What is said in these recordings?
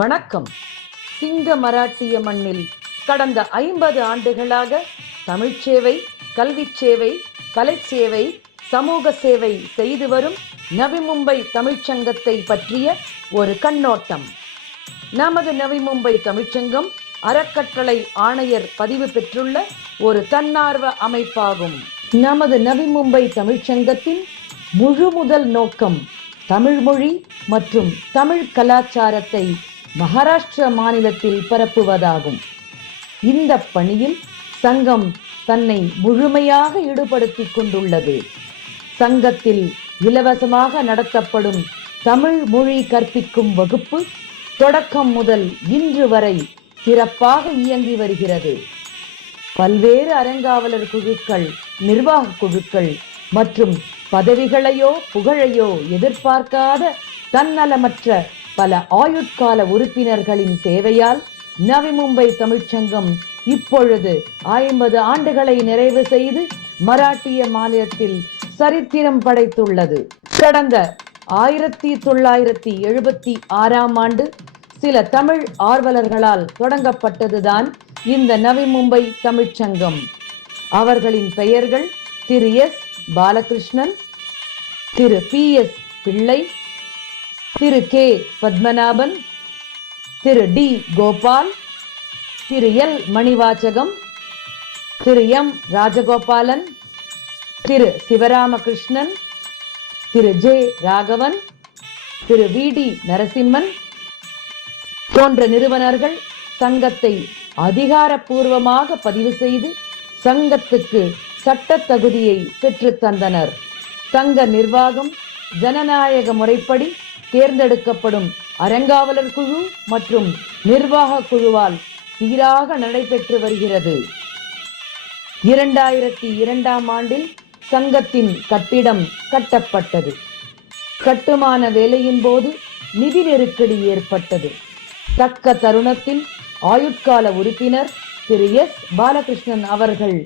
வணக்கம். சிங்க மராட்டிய மண்ணில் கடந்த 50 ஆண்டுகளாக தமிழ்ச்சேவை, கல்வி சேவை, கலை சேவை, சமூக சேவை செய்து வரும் நவி மும்பை தமிழ்ச்சங்கத்தை பற்றிய ஒரு கண்ணோட்டம். நமது நவி மும்பை தமிழ்ச்சங்கம் அறக்கட்டளை ஆணையர் பதிவு பெற்றுள்ள ஒரு தன்னார்வ அமைப்பாகும். நமது நவி மும்பை தமிழ்ச்சங்கத்தின் முழு முதல் நோக்கம் தமிழ் மொழி மற்றும் தமிழ் கலாச்சாரத்தை மகாராஷ்டிர மாநிலத்தில் பரப்புவதாகும். இந்த பணியில் சங்கம் தன்னை முழுமையாக ஈடுபடுத்திக் கொண்டுள்ளது. சங்கத்தில் இலவசமாக நடத்தப்படும் தமிழ் மொழி கற்பிக்கும் வகுப்பு தொடக்கம் முதல் இன்று வரை சிறப்பாக இயங்கி வருகிறது. பல்வேறு அறங்காவலர் குழுக்கள், நிர்வாக குழுக்கள் மற்றும் பதவிகளையோ புகழையோ எதிர்பார்க்காத தன்னலமற்ற பல ஆயுட்கால உறுப்பினர்களின் சேவையால் நவி மும்பை தமிழ்ச்சங்கம் இப்பொழுது 50 ஆண்டுகளை நிறைவு செய்து மராட்டிய மாநிலத்தில் சரித்திரம் படைத்துள்ளது. கடந்த 1976ஆம் ஆண்டு சில தமிழ் ஆர்வலர்களால் தொடங்கப்பட்டதுதான் இந்த நவி மும்பை தமிழ்ச்சங்கம். அவர்களின் பெயர்கள் திரு எஸ் பாலகிருஷ்ணன், திரு PS பிள்ளை, திரு K பத்மநாபன், திரு D கோபால், திரு L மணிவாசகம், திரு M ராஜகோபாலன், திரு சிவராமகிருஷ்ணன், திரு J ராகவன், திரு VD நரசிம்மன் போன்ற நிறுவனர்கள் சங்கத்தை அதிகாரப்பூர்வமாக பதிவு செய்து சங்கத்துக்கு சட்ட தகுதியை பெற்று தந்தனர். சங்க நிர்வாகம் ஜனநாயக முறைப்படி தேர்ந்தெடுக்கப்படும் அறங்காவலர் குழு மற்றும் நிர்வாக குழுவால் சீராக நடைபெற்று வருகிறது. 2002ஆம் ஆண்டில் சங்கத்தின் கட்டிடம் கட்டப்பட்டது. கட்டுமான வேலையின் போது நிதி நெருக்கடி ஏற்பட்டது. தக்க தருணத்தில் ஆயுட்கால உறுப்பினர் திரு S பாலகிருஷ்ணன் அவர்கள்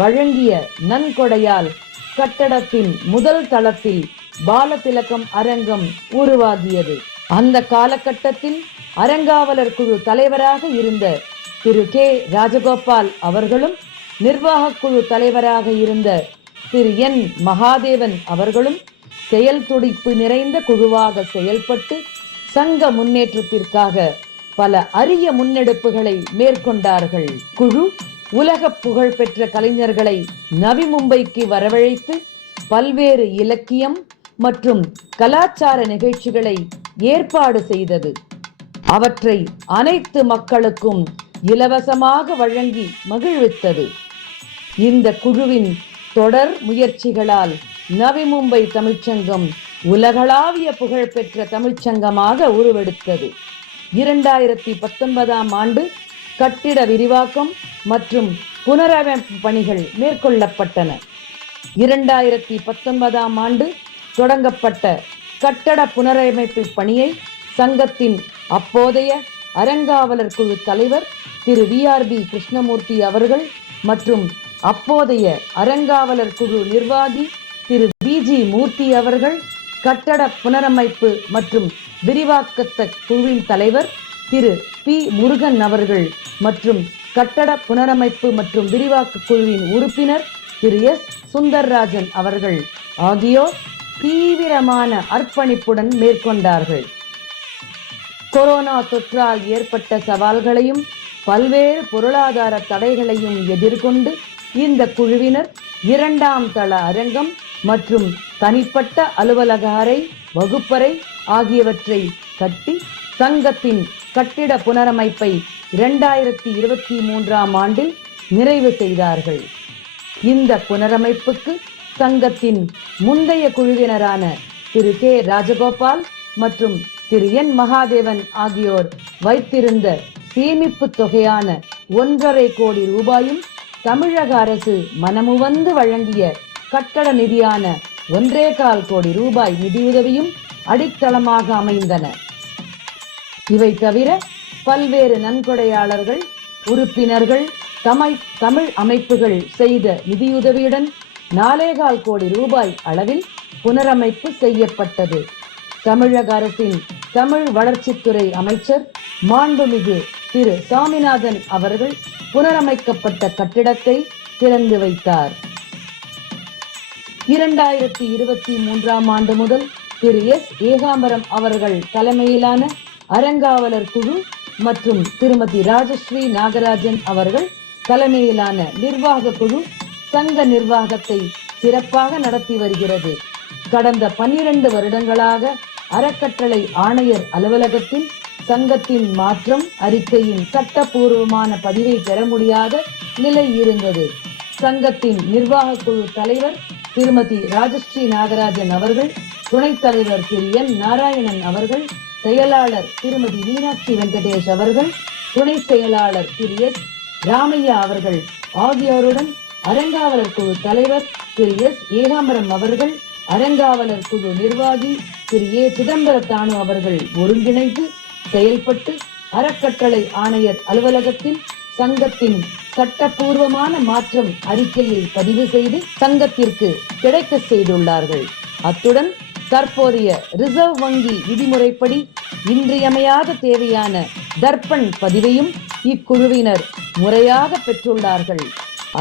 வழங்கிய நன்கொடையால் கட்டடத்தின் முதல் தளத்தில் பாலதிலகம் அரங்கம் உருவாகியது. அந்த காலகட்டத்தில் அறங்காவலர் குழு தலைவராக இருந்த திரு K ராஜகோபால் அவர்களும் நிர்வாக குழு தலைவராக இருந்த திரு N மகாதேவன் அவர்களும் செயல் துடிப்பு நிறைந்த குழுவாக செயல்பட்டு சங்க முன்னேற்றத்திற்காக பல அரிய முன்னெடுப்புகளை மேற்கொண்டார்கள். குழு உலக புகழ் பெற்ற கலைஞர்களை நவி மும்பைக்கு வரவழைத்து பல்வேறு இலக்கியம் மற்றும் கலாச்சார நிகழ்ச்சிகளை ஏற்பாடு செய்தது. அவற்றை அனைத்து மக்களுக்கும் இலவசமாக வழங்கி மகிழ்வித்தது. இந்த குழுவின் தொடர் முயற்சிகளால் நவி மும்பை தமிழ்ச்சங்கம் உலகளாவிய புகழ்பெற்ற தமிழ்ச்சங்கமாக உருவெடுத்தது. 2019ஆம் ஆண்டு கட்டிட விரிவாக்கம் மற்றும் புனரமைப்பு பணிகள் மேற்கொள்ளப்பட்டன. 2019ஆம் ஆண்டு தொடங்கப்பட்ட கட்டட புனரமைப்பு பணியை சங்கத்தின் அப்போதைய அறங்காவலர் குழு தலைவர் திரு VRB கிருஷ்ணமூர்த்தி அவர்கள் மற்றும் அப்போதைய அறங்காவலர் குழு நிர்வாகி திரு BG மூர்த்தி அவர்கள், கட்டட புனரமைப்பு மற்றும் விரிவாக்கத்த குழுவின் தலைவர் திரு P முருகன் அவர்கள் மற்றும் கட்டட புனரமைப்பு மற்றும் விரிவாக்க குழுவின் உறுப்பினர் திரு S சுந்தர்ராஜன் அவர்கள் ஆகியோர் தீவிரமான அர்ப்பணிப்புடன் மேற்கொண்டார்கள். கொரோனா தொற்றால் ஏற்பட்ட சவால்களையும் பல்வேறு பொருளாதார தடைகளையும் எதிர்கொண்டு இந்த குழுவினர் 2ஆம் தள அரங்கம் மற்றும் தனிப்பட்ட அலுவலக அறை, வகுப்பறை ஆகியவற்றை கட்டி சங்கத்தின் கட்டிட புனரமைப்பை 2023ஆம் ஆண்டில் நிறைவு செய்தார்கள். இந்த புனரமைப்புக்கு சங்கத்தின் முந்தைய குழுவினரான திரு K ராஜகோபால் மற்றும் திரு N மகாதேவன் ஆகியோர் வைத்திருந்த சேமிப்பு தொகையான 1.5 கோடி ரூபாயும் தமிழக அரசு மனமுவந்து வழங்கிய கட்டட நிதியான 1.25 கோடி ரூபாய் நிதியுதவியும் அடித்தளமாக அமைந்தன. இவை தவிர பல்வேறு நன்கொடையாளர்கள், உறுப்பினர்கள், தமிழ் அமைப்புகள் செய்த நிதியுதவியுடன் 4.25 கோடி ரூபாய் அளவில் புனரமைப்பு செய்யப்பட்டது. தமிழக அரசின் தமிழ் வளர்ச்சித்துறை அமைச்சர் மாண்புமிகு திரு சாமிநாதன் அவர்கள் புனரமைக்கப்பட்ட கட்டிடத்தை திறந்து வைத்தார். 2023ஆம் ஆண்டு முதல் திரு எஸ். ஏகாம்பரம் அவர்கள் தலைமையிலான அறங்காவலர் குழு மற்றும் திருமதி ராஜஸ்ரீ நாகராஜன் அவர்கள் தலைமையிலான நிர்வாக குழு சங்க நிர்வாகத்தை சிறப்பாக நடத்தி வருகிறது. கடந்த 12 வருடங்களாக அறக்கட்டளை ஆணையர் அலுவலகத்தில் சங்கத்தின் மாற்றம் அறிக்கையின் சட்டப்பூர்வமான பதிவை பெற முடியாத நிலை இருந்தது. சங்கத்தின் நிர்வாக குழு தலைவர் திருமதி ராஜஸ்ரீ நாகராஜன் அவர்கள், துணைத் தலைவர் திரு என். நாராயணன் அவர்கள், செயலாளர் திருமதி மீனாட்சி வெங்கடேஷ் அவர்கள், துணை செயலாளர் திரு எஸ். ராமையா அவர்கள் ஆகியோருடன் அறங்காவலர் குழு தலைவர் திரு எஸ். ஏகாம்பரம் அவர்கள், அறங்காவலர் குழு நிர்வாகி திரு ஏ. சிதம்பரத்தானு அவர்கள் ஒருங்கிணைந்து செயல்பட்டு அறக்கட்டளை ஆணையர் அலுவலகத்தில் சங்கத்தின் சட்டப்பூர்வமான மாற்றம் அறிக்கையை பதிவு செய்து சங்கத்திற்கு கிடைக்க செய்துள்ளார்கள். அத்துடன் தற்போதைய ரிசர்வ் வங்கி விதிமுறைப்படி இன்றியமையாத தேவையான தர்ப்பண் பதிவையும் இக்குழுவினர் முறையாக பெற்றுள்ளார்கள்.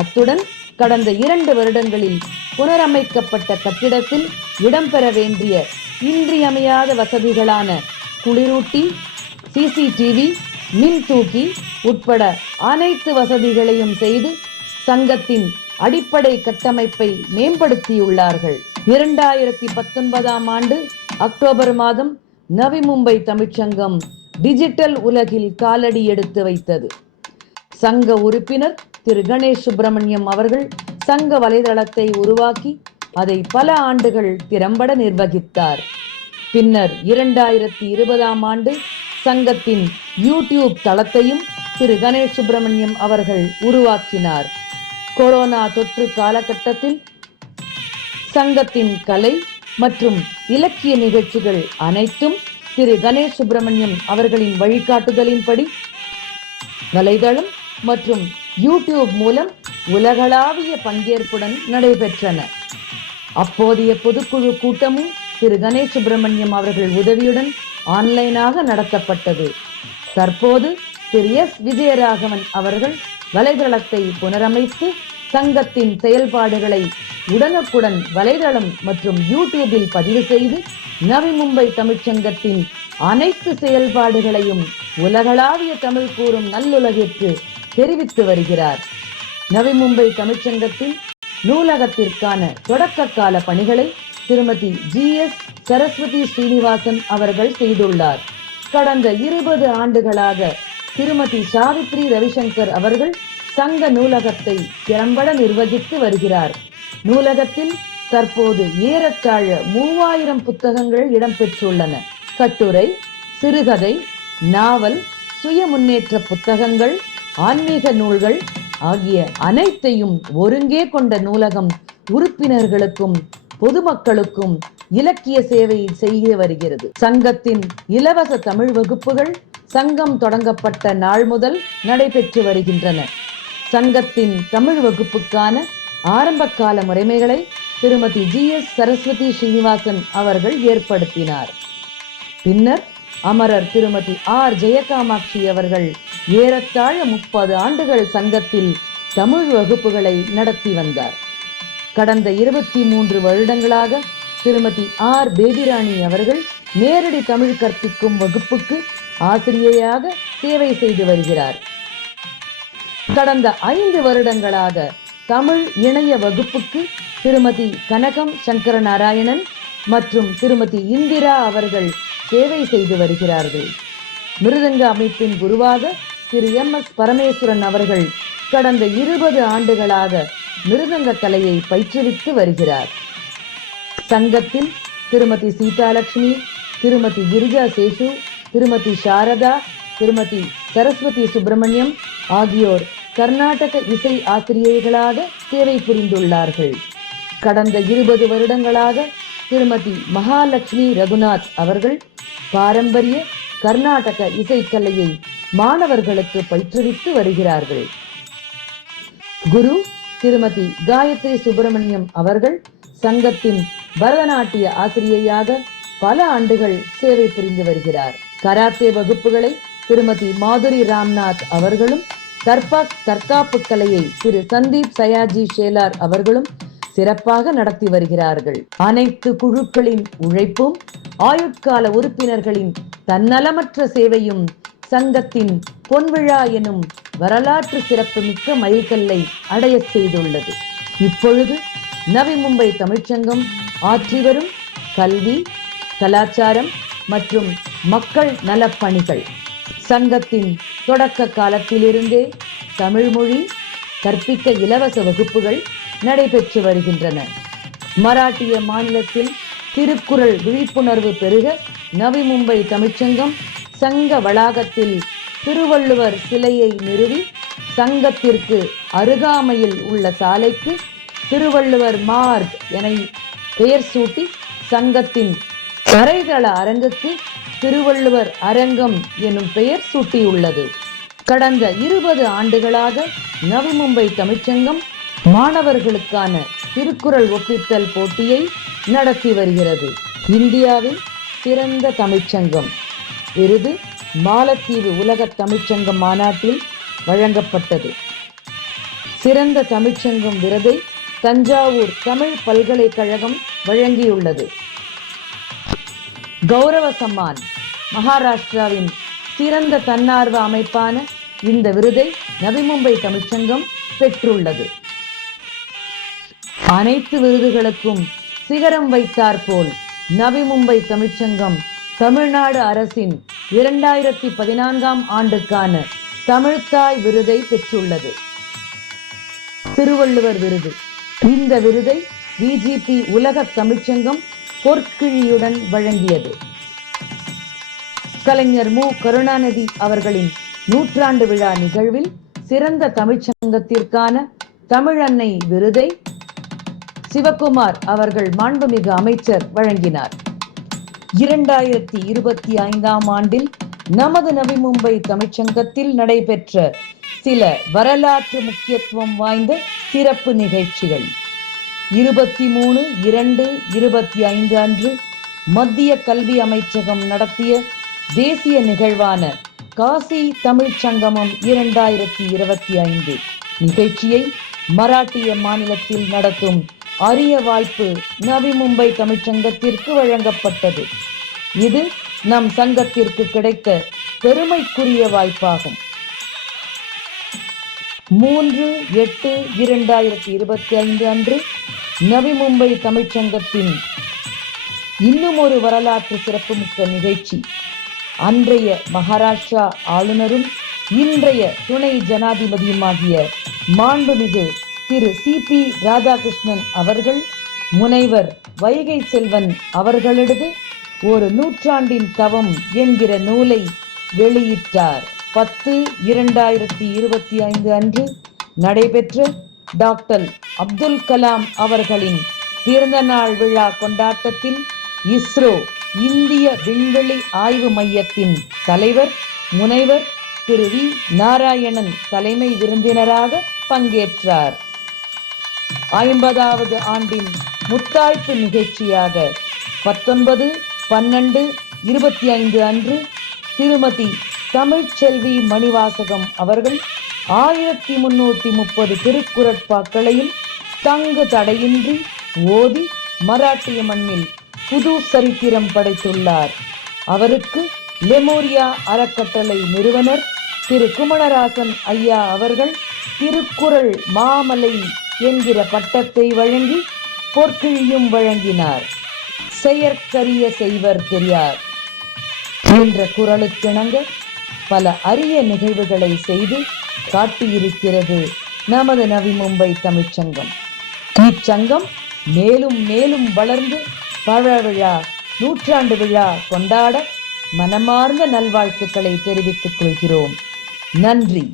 அத்துடன் கடந்த 2 வருடங்களில் புனரமைக்கப்பட்ட கட்டிடத்தில் இடம்பெற வேண்டிய இன்றியமையாத வசதிகளான குளிரூட்டி, சிசிடிவி, மின் தூக்கி உட்பட அனைத்து வசதிகளையும் செய்து சங்கத்தின் அடிப்படை கட்டமைப்பை மேம்படுத்தியுள்ளார்கள். 2019ஆம் ஆண்டு அக்டோபர் மாதம் நவி மும்பை தமிழ்ச்சங்கம் டிஜிட்டல் உலகில் காலடி எடுத்து வைத்தது. சங்க உறுப்பினர் திரு கணேஷ் சுப்பிரமணியம் அவர்கள் சங்க வலைதளத்தை உருவாக்கி அதை பல ஆண்டுகள் திறம்பட நிர்வகித்தார். பின்னர் 2020ஆம் ஆண்டு சங்கத்தின் யூடியூப் தளத்தையும் திரு கணேஷ் சுப்பிரமணியம் அவர்கள் உருவாக்கினார். கொரோனா தொற்று காலகட்டத்தில் சங்கத்தின் கலை மற்றும் இலக்கிய நிகழ்ச்சிகள் அனைத்தும் திரு கணேஷ் சுப்பிரமணியம் அவர்களின் வழிகாட்டுதலின்படி வலைதளம் மற்றும் யூடியூப் மூலம் உலகளாவிய பங்கேற்புடன் நடைபெற்றன. அப்போதைய பொதுக்குழு கூட்டமும் திரு கணேஷ் சுப்பிரமணியம் அவர்கள் உதவியுடன் ஆன்லைனாக நடத்தப்பட்டது. தற்போது திரு எஸ். விஜயராகவன் அவர்கள் வலைதளத்தை புனரமைத்து சங்கத்தின் செயல்பாடுகளை உடனுக்குடன் வலைதளம் மற்றும் யூடியூபில் பதிவு செய்து நவி மும்பை தமிழ்ச்சங்கத்தின் அனைத்து செயல்பாடுகளையும் உலகளாவிய தமிழ் கூறும் நல்லுலகிற்கு தெரிவித்து வருகிறார். நவி மும்பை தமிழ்ச்சங்கத்தின் நூலகத்திற்கான தொடக்க கால பணிகளை திருமதி GS சரஸ்வதி ஸ்ரீனிவாசன் அவர்கள் செய்துள்ளார். கடந்த 20 ஆண்டுகளாக திருமதி சாவித்ரி ரவிசங்கர் அவர்கள் சங்க நூலகத்தை திறம்பட நிர்வகித்து வருகிறார். நூலகத்தில் தற்போது ஏறத்தாழ 3000 புத்தகங்கள் இடம்பெற்றுள்ளன. கட்டுரை, சிறுகதை, நாவல், சுய முன்னேற்ற புத்தகங்கள், ஆன்மீக நூல்கள் ஆகிய அனைத்தையும் ஒருங்கே கொண்ட நூலகம் உறுப்பினர்களுக்கும் பொதுமக்களுக்கும் இலக்கிய சேவை செய்து வருகிறது. சங்கத்தின் இலவச தமிழ் வகுப்புகள் சங்கம் தொடங்கப்பட்ட நாள் முதல் நடைபெற்று வருகின்றன. சங்கத்தின் தமிழ் வகுப்புக்கான ஆரம்ப கால முறைமைகளை திருமதி GS சரஸ்வதி ஸ்ரீனிவாசன் அவர்கள் ஏற்படுத்தினார். பின்னர் அமரர் திருமதி R ஜெயகாமாட்சி அவர்கள் ஏறத்தாழ 30 ஆண்டுகள் சங்கத்தில் தமிழ் வகுப்புகளை நடத்தி வந்தார். கடந்த 23 வருடங்களாக திருமதி R பேபிராணி அவர்கள் நேரடி தமிழ் கற்பிக்கும் வகுப்புக்கு ஆசிரியையாக சேவை செய்து வருகிறார். கடந்த 5 வருடங்களாக தமிழ் இணைய வகுப்புக்கு திருமதி கனகம் சங்கர நாராயணன் மற்றும் திருமதி இந்திரா அவர்கள் சேவை செய்து வருகிறார்கள். மிருதங்க அமைப்பின் குருவாக திரு MS பரமேஸ்வரன் அவர்கள் கடந்த 20 ஆண்டுகளாக மிருதங்க கலையை பயிற்றுவித்து வருகிறார். சங்கத்தில் திருமதி சீதாலட்சுமி, திருமதி கிரிஜா சேஷு, திருமதி சாரதா, திருமதி சரஸ்வதி சுப்பிரமணியம் ஆகியோர் கர்நாடக இசை ஆசிரியர்களாக சேவை புரிந்துள்ளார்கள். கடந்த 20 வருடங்களாக திருமதி மகாலட்சுமி ரகுநாத் அவர்கள் பாரம்பரிய கர்நாடக இசைக்கலையை மாணவர்களுக்கு பயிற்றுவித்து வருகிறார்கள். குரு திருமதி காயத்ரி சுப்பிரமணியம் அவர்கள் சங்கத்தின் பரதநாட்டிய ஆசிரியையாக பல ஆண்டுகள் சேவை புரிந்து வருகிறார். கராத்தே வகுப்புகளை திருமதி மாதுரி ராம்நாத் அவர்களும், தற்காப்பு கலையை திரு சந்தீப் சயாஜி ஷேலார் அவர்களும் சிறப்பாக நடத்தி வருகிறார்கள். அனைத்து குழுக்களின் உழைப்பும் ஆயுட்கால உறுப்பினர்களின் தன்னலமற்ற சேவையும் சங்கத்தின் பொன்விழா எனும் வரலாற்று சிறப்புமிக்க மைல்கல்லை அடைய செய்துள்ளது. இப்பொழுது நவி மும்பை தமிழ்ச்சங்கம் ஆற்றி வரும் கல்வி, கலாச்சாரம் மற்றும் மக்கள் நலப்பணிகள். சங்கத்தின் தொடக்க காலத்திலிருந்தே தமிழ் மொழி கற்பிக்க இலவச வகுப்புகள் நடைபெற்று வருகின்றன. மராட்டிய மாநிலத்தில் திருக்குறள் விழிப்புணர்வு பெருக நவி மும்பை தமிழ்ச்சங்கம் சங்க வளாகத்தில் திருவள்ளுவர் சிலையை நிறுவி சங்கத்திற்கு அருகாமையில் உள்ள சாலைக்கு திருவள்ளுவர் மார்க் என பெயர் சூட்டி சங்கத்தின் தரைதள அரங்குக்கு திருவள்ளுவர் அரங்கம் எனும் பெயர் சூட்டியுள்ளது. கடந்த 20 ஆண்டுகளாக நவி மும்பை தமிழ்ச்சங்கம் மாணவர்களுக்கான திருக்குறள் ஒப்பித்தல் போட்டியை நடத்தி வருகிறது. இந்தியாவின் சிறந்த தமிழ்ச்சங்கம் விருது மாலத்தீவு உலக தமிழ்ச்சங்கம் மாநாட்டில் வழங்கப்பட்டது. சிறந்த தமிழ்ச்சங்கம் விருதை தஞ்சாவூர் தமிழ் பல்கலைக்கழகம் வழங்கியுள்ளது. கௌரவ சம்மான் மகாராஷ்டிராவின் சிறந்த தன்னார்வ அமைப்பான இந்த விருதை நவி மும்பை தமிழ்ச்சங்கம் பெற்றுள்ளது. அனைத்து விருதுகளுக்கும் சிகரம் வைத்தாற்போல் நவி மும்பை தமிழ்ச்சங்கம் தமிழ்நாடு அரசின் 2014ஆம் ஆண்டுக்கான தமிழ்த்தாய் விருதை பெற்றுள்ளது. திருவள்ளுவர் விருது. இந்த விருதை விஜிபி உலக தமிழ்ச்சங்கம் பொற்கிழியுடன் வழங்கியது. கலைஞர் மு. கருணாநிதி அவர்களின் 100ஆண்டு விழா நிகழ்வில் சிறந்த தமிழ்ச்சங்கத்திற்கான தமிழன்னை விருதை சிவகுமார் அவர்கள் மாண்புமிகு அமைச்சர் வழங்கினார். 2025ஆம் ஆண்டில் நமது நவி மும்பை தமிழ்ச்சங்கத்தில் நடைபெற்ற சில வரலாற்று முக்கியத்துவம் வாய்ந்த சிறப்பு நிகழ்ச்சிகள். 23/2/25 அன்று மத்திய கல்வி அமைச்சகம் நடத்திய தேசிய நிகழ்வான காசி தமிழ் சங்கமம் 2025 நிகழ்ச்சியை மராட்டிய மாநிலத்தில் நடத்தும் அரிய வாய்ப்பு நவி மும்பை தமிழ்ச்சங்கத்திற்கு வழங்கப்பட்டது. இது நம் சங்கத்திற்கு கிடைத்த பெருமைக்குரிய வாய்ப்பாகும். 3/8/2025 அன்று நவி மும்பை தமிழ்ச்சங்கத்தின் இன்னும் ஒரு வரலாற்று சிறப்புமிக்க நிகழ்ச்சி அன்றைய மகாராஷ்டிரா ஆளுநரும் இன்றைய துணை ஜனாதிபதியுமாகிய மாண்புமிகு திரு சி.பி. ராதாகிருஷ்ணன் அவர்கள் முனைவர் வைகை செல்வன் அவர்களது ஒரு நூற்றாண்டின் தவம் என்கிற நூலை வெளியிட்டார். 10/2025 அன்று நடைபெற்ற டாக்டர் அப்துல் கலாம் அவர்களின் பிறந்த நாள் விழா கொண்டாட்டத்தில் இஸ்ரோ இந்திய விண்வெளி ஆய்வு மையத்தின் தலைவர் முனைவர் திரு வி. நாராயணன் தலைமை விருந்தினராக பங்கேற்றார். 50வது ஆண்டின் முத்தாய்ப்பு நிகழ்ச்சியாக 19/12/25 அன்று திருமதி தமிழ்ச்செல்வி மணிவாசகம் அவர்கள் 1330 திருக்குறட்பாக்களையும் தங்கு தடையின்றி ஓதி மராட்டிய மண்ணில் புது சரித்திரம் படைத்துள்ளார். அவருக்கு லெமோரியா அறக்கட்டளை நிறுவனர் திரு குமணராசன் ஐயா அவர்கள் திருக்குறள் மாமலை என்கிற பட்டத்தை வழங்கி பொற்கிழியும் வழங்கினார். செயற்கரிய செய்வர் பெரியார் என்ற குறளுக்கிணங்க பல அரிய நிகழ்வுகளை செய்து காட்டியிருக்கிறது நமது நவி மும்பை தமிழ்ச்சங்கம். இச்சங்கம் மேலும் மேலும் வளர்ந்து பழ விழா 100ஆண்டு விழா கொண்டாட மனமார்ந்த நல்வாழ்த்துக்களை தெரிவித்துக் கொள்கிறோம். நன்றி.